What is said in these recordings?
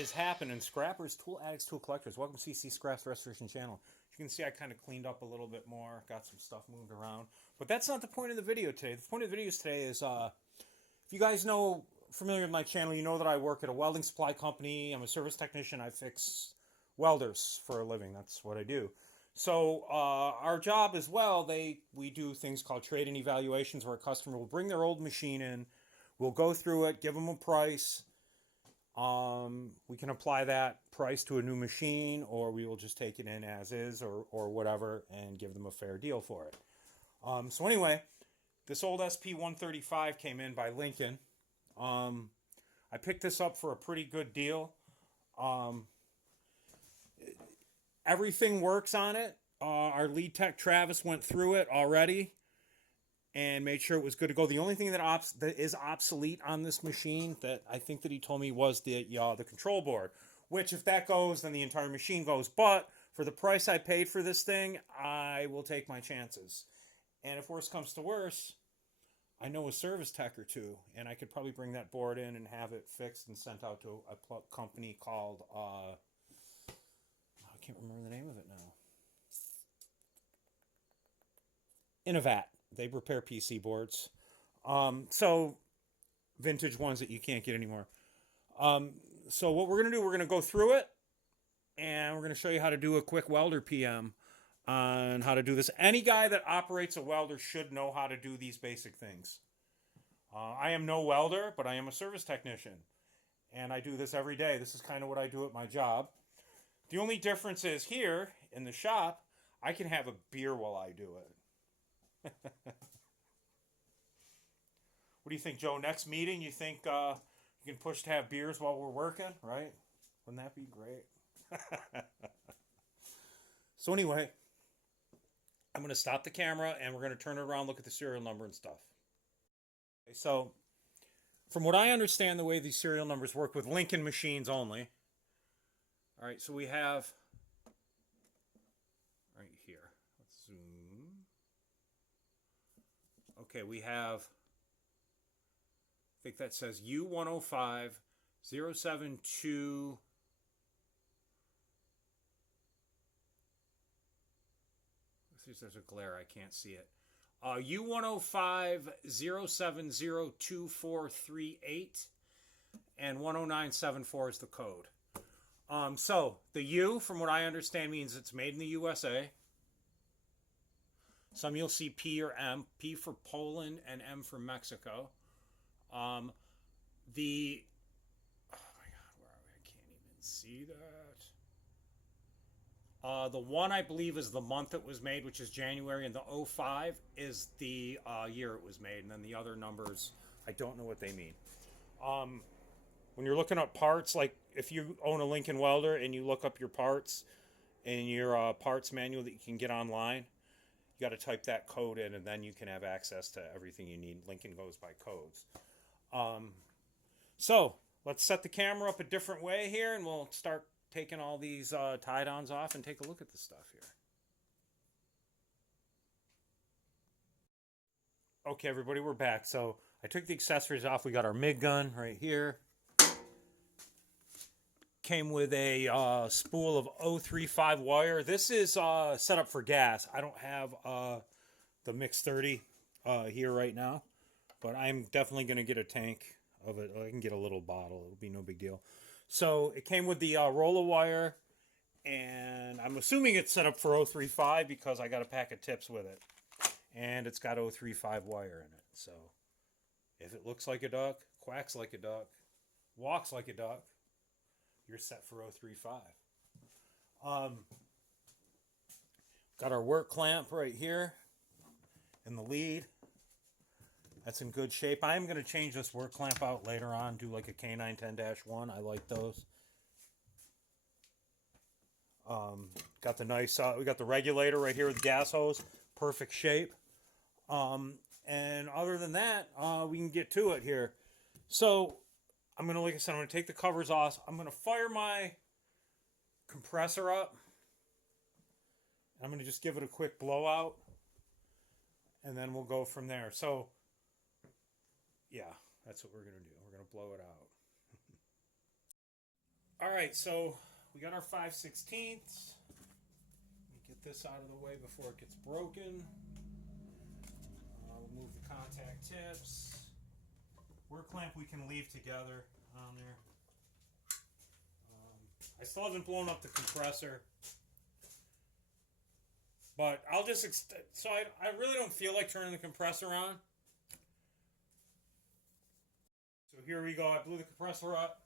is happening? Scrappers, tool addicts, tool collectors. Welcome to CC Scraps Restoration Channel. As you can see, I kind of cleaned up a little bit more, got some stuff moved around. But that's not the point of the video today. The point of the video today is, if you guys know, familiar with my channel, you know that I work at a welding supply company. I'm a service technician. I fix welders for a living. That's what I do. So our job as well, we do things called trade-in evaluations where a customer will bring their old machine in. We'll go through it, give them a price. We can apply that price to a new machine, or we will just take it in as is or whatever and give them a fair deal for it. So anyway, this old SP-35 came in by Lincoln. I picked this up for a pretty good deal. Everything works on it. Our lead tech, Travis, went through it already and made sure it was good to go. The only thing that is obsolete on this machine that I think that he told me was the control board, which if that goes, then the entire machine goes. But for the price I paid for this thing, I will take my chances. And if worse comes to worse, I know a service tech or two, and I could probably bring that board in and have it fixed and sent out to a company called, I can't remember the name of it now. Innovat. They repair PC boards. So vintage ones that you can't get anymore. So what we're going to do, we're going to go through it, and we're going to show you how to do a quick welder PM on how to do this. Any guy that operates a welder should know how to do these basic things. I am no welder, but I am a service technician, and I do this every day. This is kind of what I do at my job. The only difference is here in the shop, I can have a beer while I do it. What do you think, Joe? Next meeting, you think you can push to have beers while we're working, right? Wouldn't that be great? So anyway, I'm going to stop the camera and we're going to turn it around, look at the serial number and stuff. Okay, so from what I understand, the way these serial numbers work with Lincoln machines only. All right, so we have right here. Let's zoom. Okay, we have, I think that says U105 072. There's a glare, I can't see it. U105 0702438 and 10974 is the code. So the U, from what I understand, means it's made in the USA. Some you'll see P or M. P for Poland and M for Mexico. Oh my God, where are we? I can't even see that. The one I believe is the month it was made, which is January, and the 05 is the year it was made, and then the other numbers, I don't know what they mean. When you're looking up parts, like if you own a Lincoln welder and you look up your parts in your parts manual that you can get online, you got to type that code in, and then you can have access to everything you need. Lincoln goes by codes. So let's set the camera up a different way here, and we'll start taking all these tie-downs off and take a look at the stuff here. Okay, everybody, we're back. So I took the accessories off. We got our MiG gun right here. Came with a spool of 035 wire. This is set up for gas. I don't have the Mix 30 here right now, but I'm definitely going to get a tank of it. I can get a little bottle. It'll be no big deal. So it came with the roller wire, and I'm assuming it's set up for 035 because I got a pack of tips with it. And it's got 035 wire in it. So if it looks like a duck, quacks like a duck, walks like a duck, you're set for 035. Got our work clamp right here in the lead. That's in good shape. I'm going to change this work clamp out later on, do like a K910-1. I like those. Got the nice, we got the regulator right here with the gas hose. Perfect shape. And other than that, we can get to it here. So I'm going to, like I said, I'm going to take the covers off. I'm going to fire my compressor up. I'm going to just give it a quick blowout. And then we'll go from there. So yeah, that's what we're going to do. We're going to blow it out. All right, so we got our 5/16. Get this out of the way before it gets broken. We'll move the contact tips. Work clamp we can leave together on there. I still haven't blown up the compressor, but I'll just so I really don't feel like turning the compressor on. So here we go. I blew the compressor up,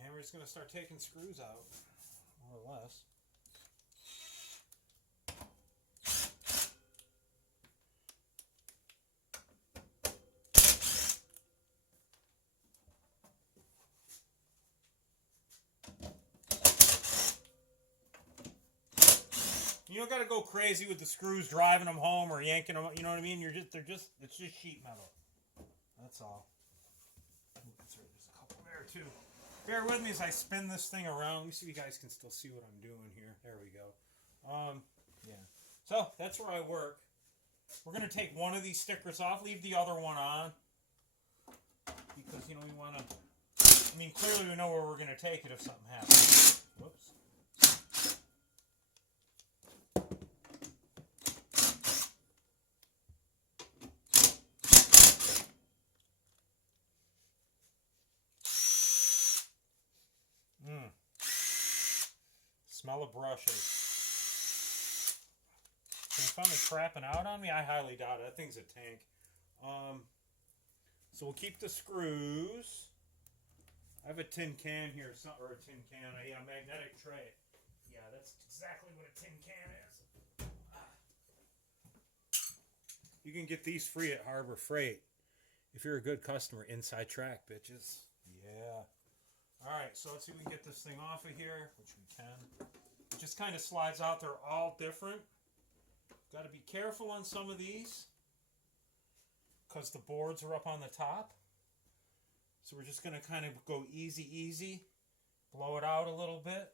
and we're just going to start taking screws out, more or less. You don't got to go crazy with the screws, driving them home or yanking them. You know what I mean? It's just sheet metal. That's all. There's a couple there too. Bear with me as I spin this thing around. Let me see if you guys can still see what I'm doing here. There we go. Yeah. So that's where I work. We're gonna take one of these stickers off, leave the other one on, because we want to. I mean, clearly we know where we're gonna take it if something happens. Whoops. Smell of brushes. Can you find me crapping out on me? I highly doubt it. That thing's a tank. So we'll keep the screws. I have a tin can here, or a tin can, a magnetic tray. Yeah, that's exactly what a tin can is. You can get these free at Harbor Freight if you're a good customer. Inside track, bitches. Yeah. Alright, so let's see if we can get this thing off of here, which we can. It just kind of slides out. They're all different. Got to be careful on some of these because the boards are up on the top. So we're just going to kind of go easy, blow it out a little bit,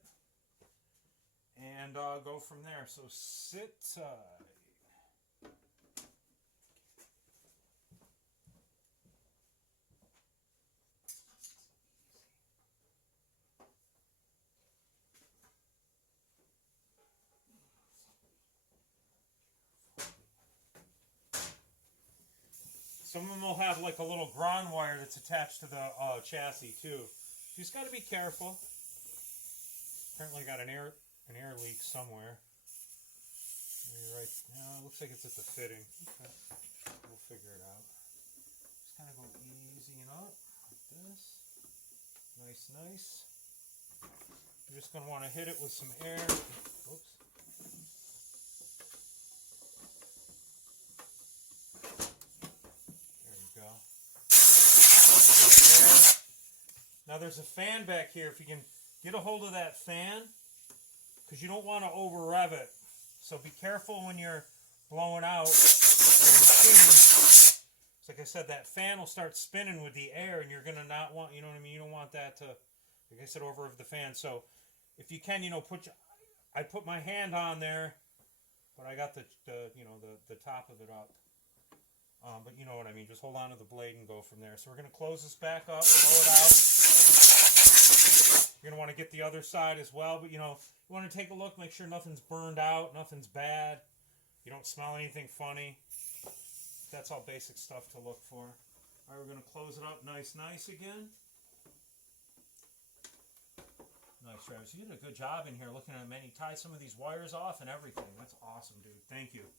and go from there. So sit tight. Some of them will have like a little ground wire that's attached to the chassis too. You just got to be careful. Apparently got an air leak somewhere. Maybe right. No, it looks like it's at the fitting. Okay. We'll figure it out. Just kind of go easy and up like this. Nice. You're just going to want to hit it with some air. Whoops. Now there's a fan back here. If you can get a hold of that fan, because you don't want to over rev it. So be careful when you're blowing out your machine. Like I said, that fan will start spinning with the air, and you're gonna not want, you know what I mean? You don't want that to, like I said, over rev the fan. So if you can, I put my hand on there, but I got the top of it up. But you know what I mean. Just hold on to the blade and go from there. So we're going to close this back up, blow it out. You're going to want to get the other side as well. But, you want to take a look, make sure nothing's burned out, nothing's bad. You don't smell anything funny. That's all basic stuff to look for. All right, we're going to close it up nice again. Nice, Travis. You did a good job in here looking at them. You tied some of these wires off and everything. That's awesome, dude. Thank you.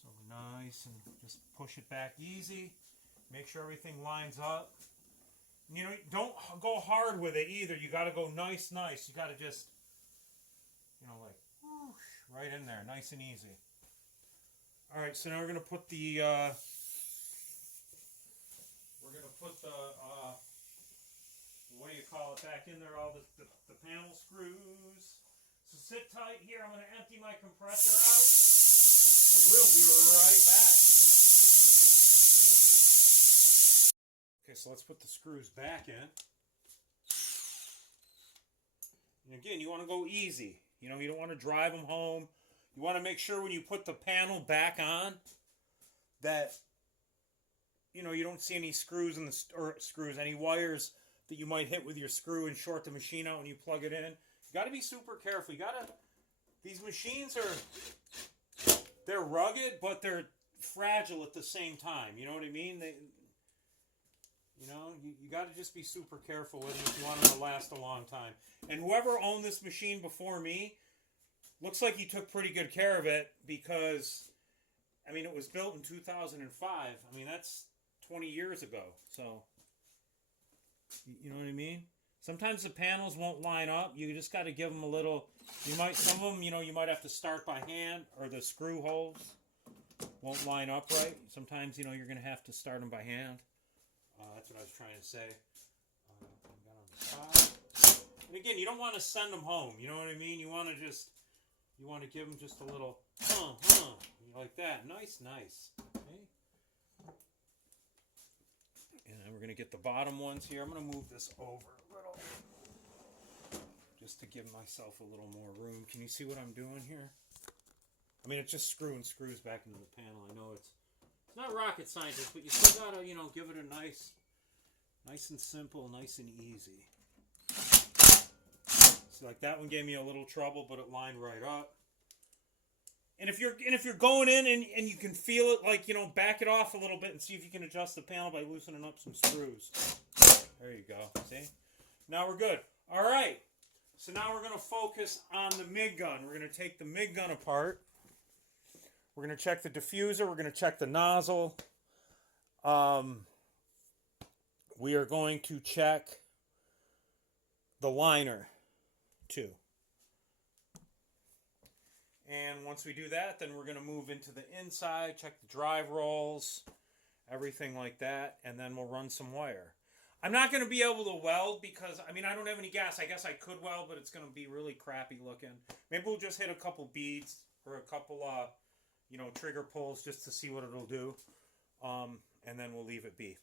So nice, and just push it back easy. Make sure everything lines up. Don't go hard with it either. You got to go nice. You got to just, like whoosh, right in there, nice and easy. All right, so now we're gonna put the what do you call it, back in there, all the panel screws. So sit tight here. I'm going to empty my compressor out, and we'll be right back. Okay, so let's put the screws back in. And again, you want to go easy. You don't want to drive them home. You want to make sure when you put the panel back on that, you know, you don't see any screws in the, or screws, any wires that you might hit with your screw and short the machine out when you plug it in. You got to be super careful. You got to, these machines are, they're rugged, but they're fragile at the same time. You know what I mean? They, you know, you got to just be super careful with them if you want them to last a long time. And whoever owned this machine before me, looks like he took pretty good care of it, because, I mean, it was built in 2005. I mean, that's 20 years ago. So, you know what I mean? Sometimes the panels won't line up. You just got to give them a little, some of them, you know, you might have to start by hand, or the screw holes won't line up right. Sometimes, you know, you're going to have to start them by hand. That's what I was trying to say. Got on the side. And again, you don't want to send them home. You know what I mean? You want to just, you want to give them just a little, like that. Nice. Okay. And then we're going to get the bottom ones here. I'm going to move this over a little, just to give myself a little more room. Can you see what I'm doing here? I mean, it's just screwing screws back into the panel. I know it's not rocket scientist, but you still got to, you know, give it a nice and simple, nice and easy. So like that one gave me a little trouble, but it lined right up. And if you're going in and you can feel it, like, you know, back it off a little bit and see if you can adjust the panel by loosening up some screws. There you go. See? Now we're good. All right. So now we're going to focus on the MiG gun. We're going to take the MiG gun apart. We're going to check the diffuser. We're going to check the nozzle. We are going to check the liner too. And once we do that, then we're going to move into the inside, check the drive rolls, everything like that, and then we'll run some wire. I'm not going to be able to weld because, I mean, I don't have any gas. I guess I could weld, but it's going to be really crappy looking. Maybe we'll just hit a couple beads or a couple, you know, trigger pulls just to see what it'll do. And then we'll leave it be.